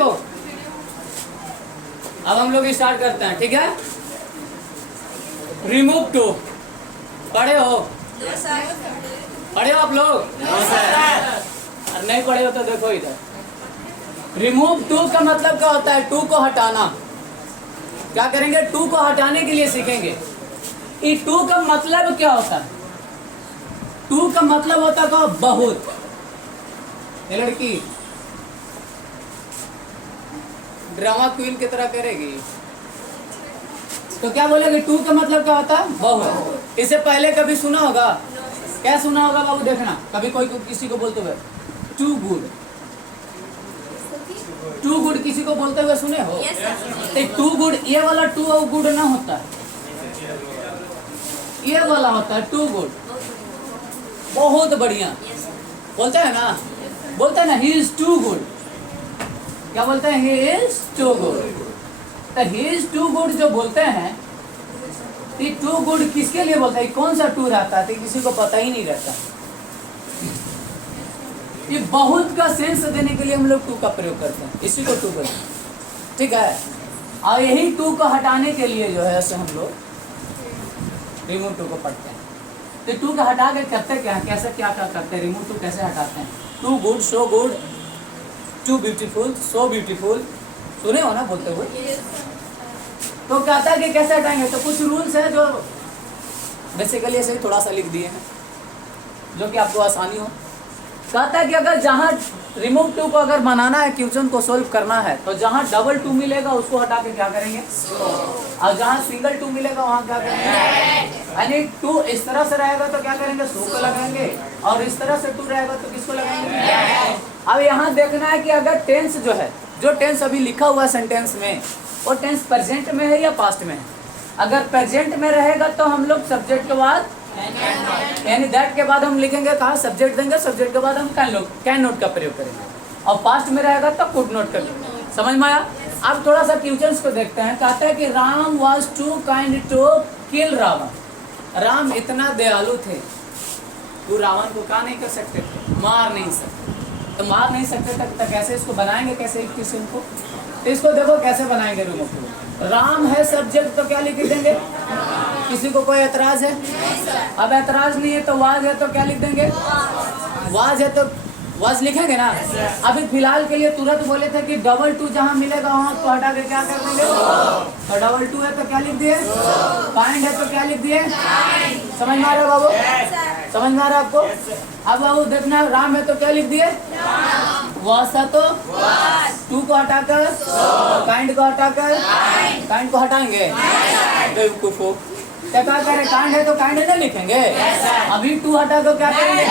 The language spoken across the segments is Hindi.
तो अब हम लोग स्टार्ट करते हैं, ठीक है। रिमूव टू पढ़े हो? पढ़े हो आप लोग? और नहीं पढ़े हो तो देखो इधर। रिमूव टू का मतलब क्या होता है? टू को हटाना। क्या करेंगे? टू को हटाने के लिए सीखेंगे। ये टू का मतलब क्या होता है? टू का मतलब होता है बहुत। ये लड़की ड्रामा क्वीन की तरह करेगी तो क्या बोलेगी? टू का मतलब क्या होता है? बहुत। इसे पहले कभी सुना होगा? क्या सुना होगा बाबू? देखना, कभी कोई किसी को बोलते हुए टू गुड, टू गुड किसी को बोलते हुए सुने हो? टू गुड, ये वाला टू और गुड ना होता है, ये वाला होता है टू गुड, बहुत बढ़िया। बोलते हैं ना, बोलते हैं ना ही इज टू गुड। क्या बोलते हैं? He is too good. तो ही इज टू गुड जो बोलते हैं, ये टू गुड किसके लिए बोलते हैं? कौन सा टू रहता है? तो किसी को पता ही नहीं रहता। ये बहुत का सेंस देने के लिए हम लोग टू का प्रयोग करते हैं, इसी को टू बोलते हैं, ठीक है। और यही टू को हटाने के लिए जो है ऐसे हम लोग रिमूव टू को पढ़ते हैं। तो टू का हटा के करते क्या है? कैसे क्या क्या करते हैं? रिमूव टू कैसे हटाते हैं? Too good, so good, too beautiful, so beautiful, सुने हो ना बोलते हुए? तो कहता है कि कैसे हटाएंगे? तो कुछ रूल्स है जो बेसिकली ऐसे ही थोड़ा सा लिख दिए हैं जो कि आपको आसानी हो। कहता है कि अगर जहाँ रिमूव टू को अगर बनाना है, क्वेश्चन को सोल्व करना है, तो जहाँ डबल टू मिलेगा उसको हटा के क्या करेंगे? और जहाँ सिंगल टू मिलेगा वहाँ क्या करेंगे? यानी टू इस तरह से रहेगा तो क्या करेंगे? सो को लगाएंगे, और इस तरह से टू रहेगा तो किसको लगाएंगे? अब यहाँ देखना है कि अगर टेंस जो है, जो टेंस अभी लिखा हुआ है सेंटेंस में, वो टेंस प्रेजेंट में है या पास्ट में है। अगर प्रेजेंट में रहेगा तो हम लोग सब्जेक्ट के बाद यानी दैट के बाद हम लिखेंगे कहा? सब्जेक्ट देंगे, सब्जेक्ट के बाद हम कैन नोट का प्रयोग करेंगे। और पास्ट में रहेगा तो कुड नोट कर। समझ में आया? अब थोड़ा सा क्वेश्चंस को देखते हैं। कहता है कि Ram was too kind to kill Ravan. Ram इतना दयालु थे, वो रावण को क्या नहीं कर सकते थे? मार नहीं सकते। तो मार नहीं सकते तो कैसे इसको बनाएंगे? कैसे क्वेश्चन को? तो इसको देखो कैसे बनाएंगे। रूम को राम है सब्जेक्ट तो क्या लिख देंगे? किसी को कोई एतराज है? अब एतराज नहीं है तो वाज है तो क्या लिख देंगे? वाज है तो वाज लिखेंगे ना। अभी फिलहाल के लिए तुरंत बोले थे कि डबल टू जहाँ मिलेगा वहाँ तो हटा के क्या कर देंगे? तो डबल टू है तो क्या लिख दिए? काइंड है तो क्या लिख दिए? समझ में आ रहा है बाबू? समझ में आ रहा है आपको? अब बाबू देखना, राम है तो क्या लिख दिए? वाज था तो टू को हटाकर काइंड को हटाकर काइंड को हटाएंगे। बेवकूफो, क्या करें? काइंड है तो काइंड है ना लिखेंगे। अभी टू हटा तो क्या करेंगे?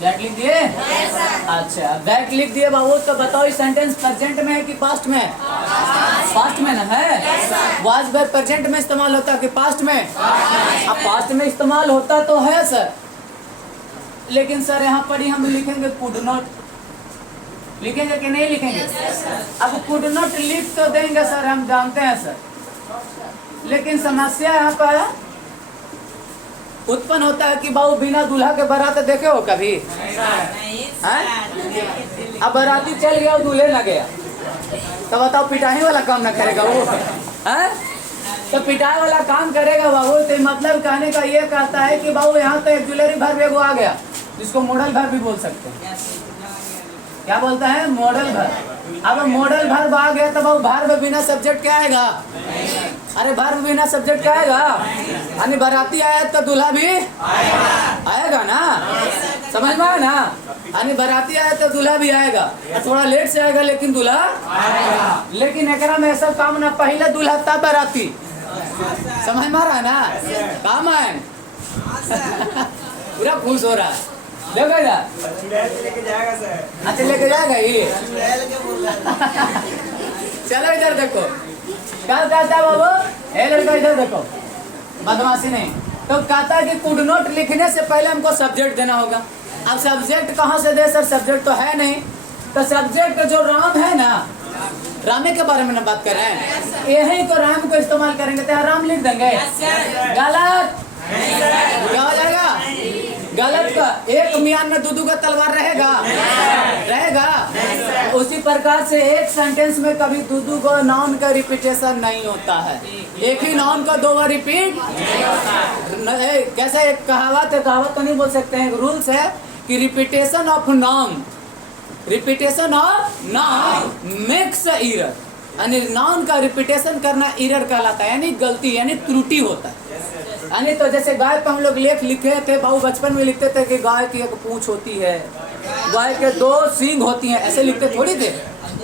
दैट लिख दिए। अच्छा, दैट लिख दिए बाबू। तो बताओ इस सेंटेंस प्रेजेंट में है कि पास्ट में? पास्ट में ना है। वाज वर्ब प्रेजेंट में इस्तेमाल होता है कि पास्ट में? अब पास्ट में इस्तेमाल होता तो है सर, लेकिन सर यहाँ पर ही हम लिखेंगे कुड नॉट। लिखेंगे कि नहीं लिखेंगे? अब कुड नॉट लिख तो देंगे सर, हम जानते हैं सर, लेकिन समस्या यहाँ पर उत्पन्न होता है कि बाबू बिना दूल्हा के बारात देखे हो कभी? अब बाराती चल गया और दूल्हे न गया तो बताओ पिटाई वाला काम ना करेगा वो? है तो पिटाई वाला काम करेगा बाबू। तो मतलब कहने का ये कहता है कि बाबू यहाँ तो एक ज्वेलरी भर बेगो आ गया, जिसको मॉडल भर भी बोल सकते हैं। क्या बोलता है? मॉडल भर। अब मॉडल भर आ गया तो बाबू भर बिना सब्जेक्ट क्या आएगा? अरे भर बिना सब्जेक्ट क्या आएगा? यानी बाराती आया तो दूल्हा भी आएगा ना। समझ में आया ना? यानी बाराती आया तो दूल्हा भी आएगा, थोड़ा लेट से आएगा लेकिन दूल्हा आएगा। लेकिन एकरा में ऐसा काम ना, पहले दूल्हा तब बाराती। समझ में आ रहा है ना? काम है पूरा खुश हो रहा है। देखो लेके जाएगा सर। अच्छा लेके जाएगा ये। चलो इधर देखो क्या कहता है बाबू? ए लड़का इधर देखो, बदमाशी नहीं। तो कहता है कि कुड नॉट लिखने से पहले हमको सब्जेक्ट देना होगा। अब सब्जेक्ट कहाँ से दे सर? सब्जेक्ट तो है नहीं। तो सब्जेक्ट जो राम है ना, रामे के बारे में ना बात कर रहे हैं, यही तो राम को इस्तेमाल करेंगे तो राम लिख देंगे। गलत। क्या हो जाएगा? गलत का एक म्यान में दो का तलवार रहेगा, रहेगा। उसी प्रकार से एक सेंटेंस में कभी दो को नाउन का रिपीटेशन नहीं होता है। एक ही नाउन का दो बार रिपीट कैसे, एक कहावत है, कहावत तो नहीं बोल सकते हैं, रूल्स है कि repetition of noun makes error, यानी नाउन का रिपीटेशन करना एरर कहलाता है, यानी गलती, यानी त्रुटि होता है। यानी तो जैसे गाय पे हम लोग लेख लिखे थे, बाबू बचपन में लिखते थे कि गाय की एक पूंछ होती है, गाय के 2 सींग होती हैं, ऐसे लिखते थोड़ी थे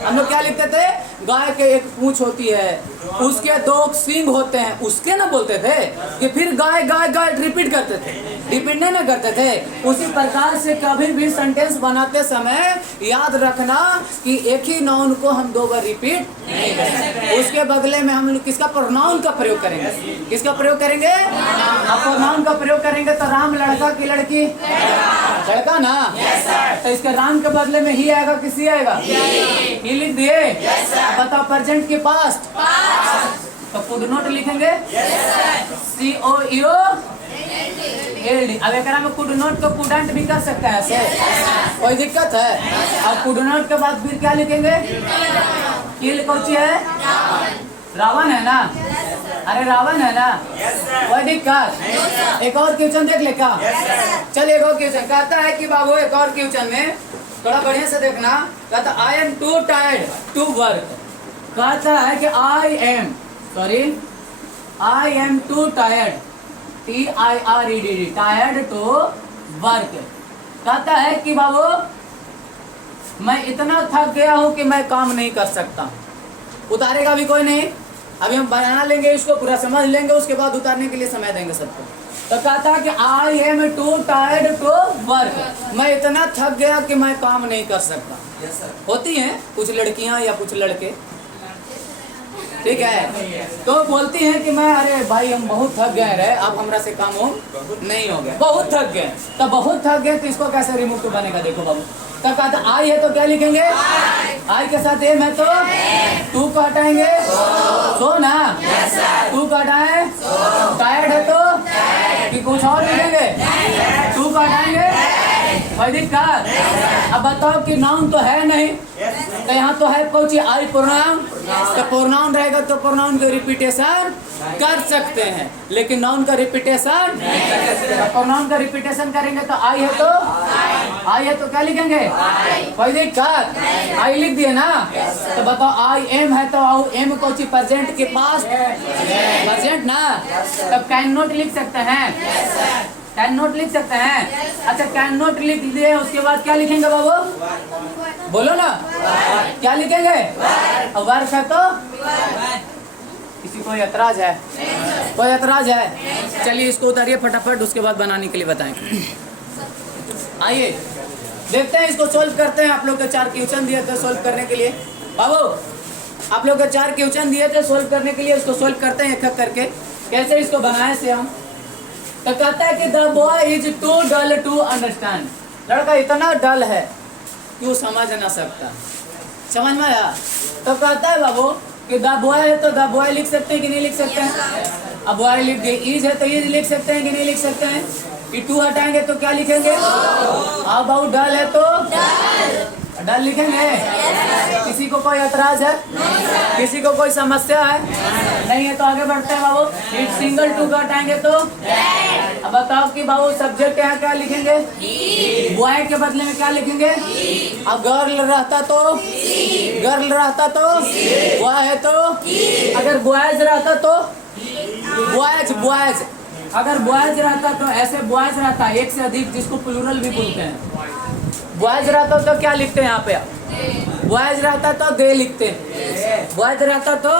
हम लोग। क्या लिखते थे? गाय के एक पूंछ होती है, उसके 2 सींग होते हैं, उसके ना बोलते थे कि फिर गाय गाय गाय रिपीट करते थे, रिपीट नहीं ना करते थे। उसी प्रकार से कभी भी सेंटेंस बनाते समय याद रखना कि एक ही नाउन को हम 2 बार रिपीट नहीं करेंगे। उसके बदले में हम लोग किसका प्रोनाउन का प्रयोग करेंगे, किसका प्रयोग करेंगे? अब प्रोनाउन का प्रयोग करेंगे तो राम लड़का की लड़की, लड़का ना, तो इसके राम के बदले में ही आएगा, किसी आएगा, ही लिख दिए। बताओ प्रेजेंट के पास्ट, तो कुड नॉट लिखेंगे, COULD। अब एक में कुड नॉट को कुडंट भी कर सकते हैं, ऐसे कोई दिक्कत है? अब कुड नॉट के बाद फिर क्या लिखेंगे? किल कौन सी है? रावण है ना, अरे रावण है ना, कोई दिक्कत? एक और क्वेश्चन देख ले का, चलिए एक और क्वेश्चन कहता है कि बाबू, एक और क्वेश्चन में थोड़ा बढ़िया से देखना, कहता I am too tired to work. कहता है कि I am too tired, TIRED, tired to work. कहता है कि बाबू मैं इतना थक गया हूं कि मैं काम नहीं कर सकता। उतारेगा भी कोई नहीं, अभी हम बना लेंगे, इसको पूरा समझ लेंगे, उसके बाद उतारने के लिए समय देंगे सबको। तो कहता है कि I am too tired to work, मैं इतना थक गया कि मैं काम नहीं कर सकता। होती हैं कुछ लड़कियां या कुछ लड़के, ठीक है, तो बोलती हैं कि मैं, अरे भाई हम बहुत थक गए रहे, अब हमरा से काम हो नहीं हो गया, बहुत थक गए। तो बहुत थक गए तो इसको कैसे रिमूव टू बनेगा? देखो बाबू, तो कहता आई है तो क्या लिखेंगे? आई के साथ एम है तो टू को हटाएंगे, सो ना, टू को हटाए, टायर्ड है तो कि कुछ और लिखेंगे? टू को हटाएंगे, कोई दिक्कत? अब बताओ कि नाउन तो है नहीं, तो यहाँ तो है कौन सी? आई प्रोनाउन, तो प्रोनाउन रहेगा तो प्रोनाउन का रिपीटेशन कर सकते हैं, लेकिन नाउन का रिपीटेशन नहीं कर सकते। प्रोनाउन का रिपीटेशन करेंगे तो आई है तो क्या लिखेंगे? कोई दिक्कत? आई लिख दिए ना, तो बताओ आई एम है तो एम कौन सी? प्रेजेंट के पास, प्रेजेंट ना, तब कैन नॉट लिख सकते हैं, कैन नॉट लिख सकते हैं। अच्छा कैन नॉट लिख दिए, उसके बाद क्या लिखेंगे बाबू? बोलो ना, क्या लिखेंगे? वर्क है तो किसी कोई एतराज है? कोई एतराज है? चलिए इसको उतारिए फटाफट, उसके बाद बनाने के लिए बताएंगे। आइए देखते हैं, इसको सोल्व करते हैं। आप लोग के 4 क्वेश्चन दिए थे सोल्व करने के लिए। बाबू आप लोग के 4 क्वेश्चन दिए थे सोल्व करने के लिए, इसको सोल्व करते हैं एक एक करके। कैसे इसको बनाए से हम, तो कहता है कि the boy is too dull to understand, लड़का इतना डल है कि वो समझ ना सकता। समझ में आया? तो कहता है बाबू कि द बॉय है तो द बॉय लिख सकते हैं कि नहीं लिख सकते हैं? अब बॉय लिख दिए, इज है तो इज लिख सकते हैं कि नहीं लिख सकते हैं? कि टू हटाएंगे तो क्या लिखेंगे? अब बाबू डल है तो डल लिखेंगे। किसी को कोई एतराज है? किसी को कोई समस्या है? नहीं है तो आगे बढ़ते हैं बाबू। इट सिंगल टू का हटाएंगे तो अब बताओ कि बाबू सब्जेक्ट यहाँ क्या लिखेंगे? बॉय के बदले में क्या लिखेंगे? अब गर्ल रहता तो गर्ल रहता तो बॉय है तो, अगर बॉयज रहता तो बॉयज बॉयज, अगर बॉयज रहता तो ऐसे बॉयज रहता एक से अधिक, जिसको प्लूरल भी बोलते हैं। बॉयज रहता तो क्या लिखते हैं यहाँ पे? बॉयज रहता तो दे लिखते हैं। बॉयज रहता तो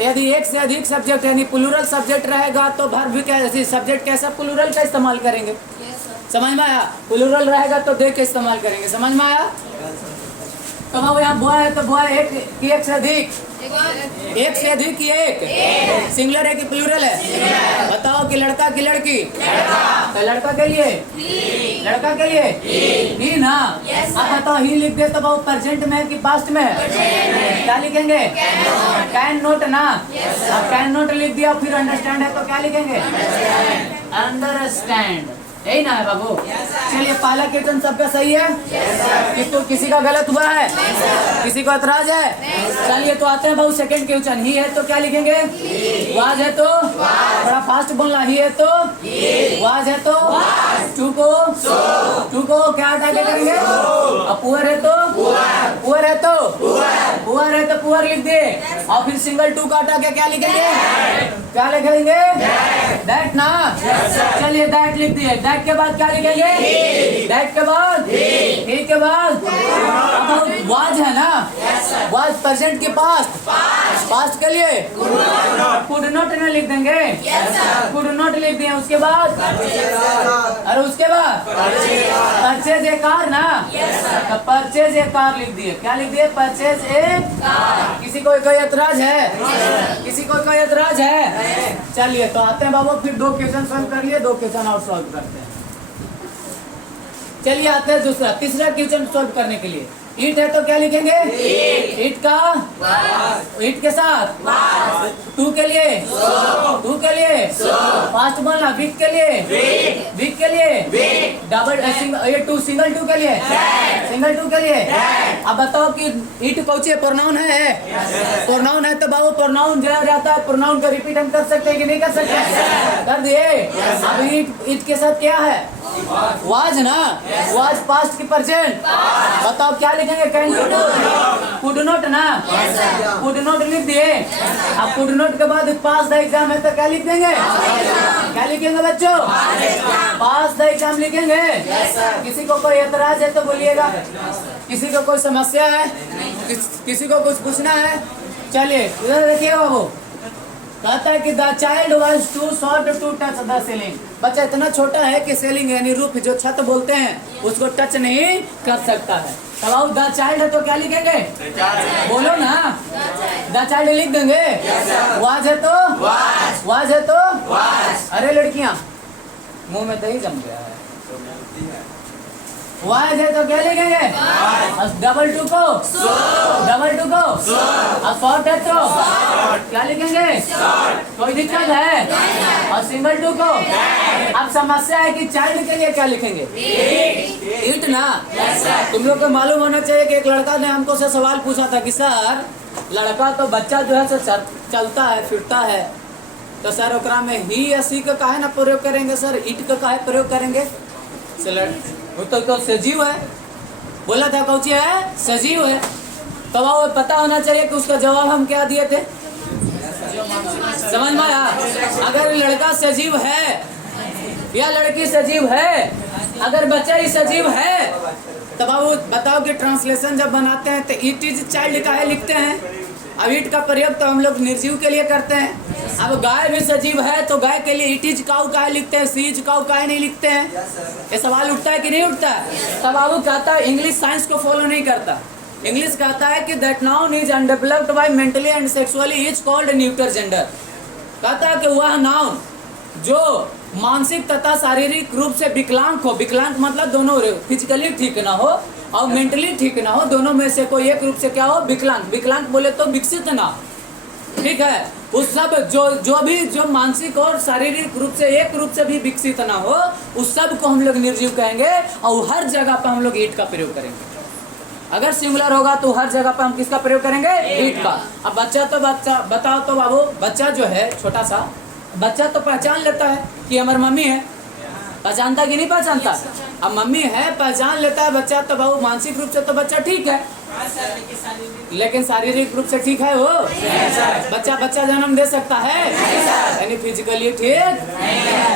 यदि एक से अधिक सब्जेक्ट यानी प्लूरल सब्जेक्ट रहेगा तो वर्ब भी कैसे सब्जेक्ट कैसा प्लूरल का इस्तेमाल करेंगे? समझ में आया? प्लूरल रहेगा तो दे के इस्तेमाल करेंगे। समझ में आया? तो बाबू यहाँ बॉय है तो बॉय एक से अधिक, एक से अधिक की एक, सिंगुलर है कि प्लूरल है? बताओ कि लड़का की लड़की, तो लड़का के लिए लड़का के लिए ही ना। अब बताओ ही लिख दे तो बाबू प्रेजेंट में है कि पास्ट में है? क्या लिखेंगे? कैन नोट ना। अब कैन नोट लिख दिया, फिर अंडरस्टैंड है तो क्या लिखेंगे? अंडरस्टैंड। यही ना है बाबू? चलिए पहला क्वेश्चन सबका सही है? किसको किसी का गलत हुआ है? किसी को एतराज है? चलिए तो आते हैं बाबू सेकंड क्वेश्चन। ही है तो क्या लिखेंगे? वाज है तो थोड़ा फास्ट बोलना। ही है तो वाज है तो टू को क्या हटा के करेंगे? अब पुअर है तो पुअर है तो पुअर है तो पुअर लिख दे। और फिर सिंगल टू का हटा के क्या लिखेंगे? क्या लिखेंगे? दैट ना। चलिए दैट लिख दिए। दैट के बाद क्या लिखेंगे? दैट के बाद ही के बाद वाज है ना? वाज प्रेजेंट के पास्ट के लिए कुड नॉट ना लिख देंगे। कुड नॉट लिख दिए। उसके बाद अरे उसके बाद परचेज ए कार ना? तो परचेज ए कार लिख दिए। क्या लिख दिए? Purchase a car. किसी को कोई एतराज है? किसी को कोई एतराज है? चलिए तो आते हैं बाबू फिर दो क्वेश्चन सॉल्व कर लिए, दो क्वेश्चन और सॉल्व करते हैं। चलिए आते हैं दूसरा तीसरा क्वेश्चन सॉल्व करने के लिए। ईट है तो क्या लिखेंगे? ईट का ईट के साथ टू के लिए फास्ट बोलना। वीक के लिए डबल ये टू सिंगल टू के लिए अब बताओ कि ईट कौन है? प्रोनाउन है? प्रोनाउन है तो बाबू प्रोनाउन जो रहता है प्रोनाउन का रिपीट हम कर सकते हैं कि नहीं कर सकते? कर दिए। अब ईट के साथ क्या है? वाज ना? वाज पास्ट की प्रेजेंट। बताओ क्या लिखेंगे? कैन कुड नॉट ना? कुड नॉट लिख दिए। अब कुड नॉट के बाद पास द एग्जाम है तो क्या लिख देंगे? क्या लिखेंगे बच्चों? पास द एग्जाम लिखेंगे। किसी को कोई एतराज है तो बोलिएगा। किसी को कोई समस्या है? किसी को कुछ पूछना है? चलिए इधर देखिएगा बाबू। कहता है कि the child was too short to touch the ceiling. बच्चा इतना छोटा है कि सीलिंग यानी रूफ जो छत बोलते हैं उसको टच नहीं कर सकता है। तब आओ द चाइल्ड है तो क्या लिखेंगे? बोलो ना। द चाइल्ड लिख देंगे। वाज है तो अरे लड़कियां मुंह में दही जम गया है। वाज है तो क्या लिखेंगे? डबल टू को और शॉर्ट है तो क्या लिखेंगे? कोई दिक्कत है? और सिंगल टू को अब समस्या है कि चाइल्ड के लिए क्या लिखेंगे? ईट ना। तुम लोग को मालूम होना चाहिए कि एक लड़का ने हमको से सवाल पूछा था कि सर लड़का तो बच्चा जो है चलता है फिरता है तो सर ओकरा में ही या सी का काहे ना प्रयोग करेंगे? सर ईट का काहे प्रयोग करेंगे? वो तो सजीव है। बोला था कौची है? सजीव है। तो वो पता होना चाहिए कि उसका जवाब हम क्या दिए थे। समझ में आया? अगर लड़का सजीव है या लड़की सजीव है, अगर बच्चा ही सजीव है तब वो बताओ कि ट्रांसलेशन जब बनाते हैं तो इट इज चाइल्ड काहे लिखते हैं? अब ईट का प्रयोग तो हम लोग निर्जीव के लिए करते हैं। अब गाय भी सजीव है तो गाय के लिए इट इज काउ काहे लिखते हैं? सी इज काउ काहे नहीं लिखते हैं? ये सवाल उठता है कि नहीं उठता है? तब बाबू कहता है इंग्लिश साइंस को फॉलो नहीं करता। इंग्लिश कहता है कि that noun is undeveloped by mentally and sexually is called neuter gender. कहता है कि वह नाउन जो मानसिक तथा शारीरिक रूप से विकलांग हो, विकलांग मतलब दोनों फिजिकली ठीक ना हो और मेंटली ठीक ना हो, दोनों में से कोई एक रूप से क्या हो? विकलांग। विकलांग बोले तो विकसित ना, ठीक है? उस सब जो मानसिक और शारीरिक रूप से एक रूप से भी विकसित ना हो उस सब को हम लोग निर्जीव कहेंगे और हर जगह पर हम लोग ईट का प्रयोग करेंगे। अगर सिंगुलर होगा तो हर जगह पर हम किसका प्रयोग करेंगे? ईट का। अब बच्चा बताओ तो बाबू, बच्चा जो है छोटा सा बच्चा तो पहचान लेता है कि हमारी मम्मी है। पहचानता कि नहीं पहचानता? अब मम्मी है पहचान लेता है बच्चा तो बाबू मानसिक रूप से तो बच्चा ठीक है, लेकिन शारीरिक रूप से ठीक है वो बच्चा जन्म दे सकता है यानी फिजिकली ठीक?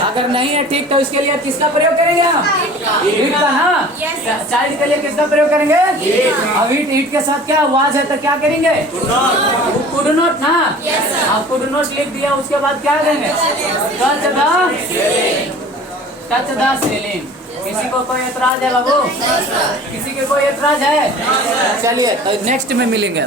अगर नहीं है ठीक तो इसके लिए किसका प्रयोग करेंगे हम? ईट का ना। चाइल्ड के लिए किसका प्रयोग करेंगे? अब ईट के साथ क्या वाज है तो क्या करेंगे? कुड नॉट ना। अब कुड नॉट लिख दिया उसके बाद क्या करेंगे? Touch the ceiling. किसी को कोई एतराज है बाबू? किसी के कोई एतराज है? चलिए नेक्स्ट में मिलेंगे।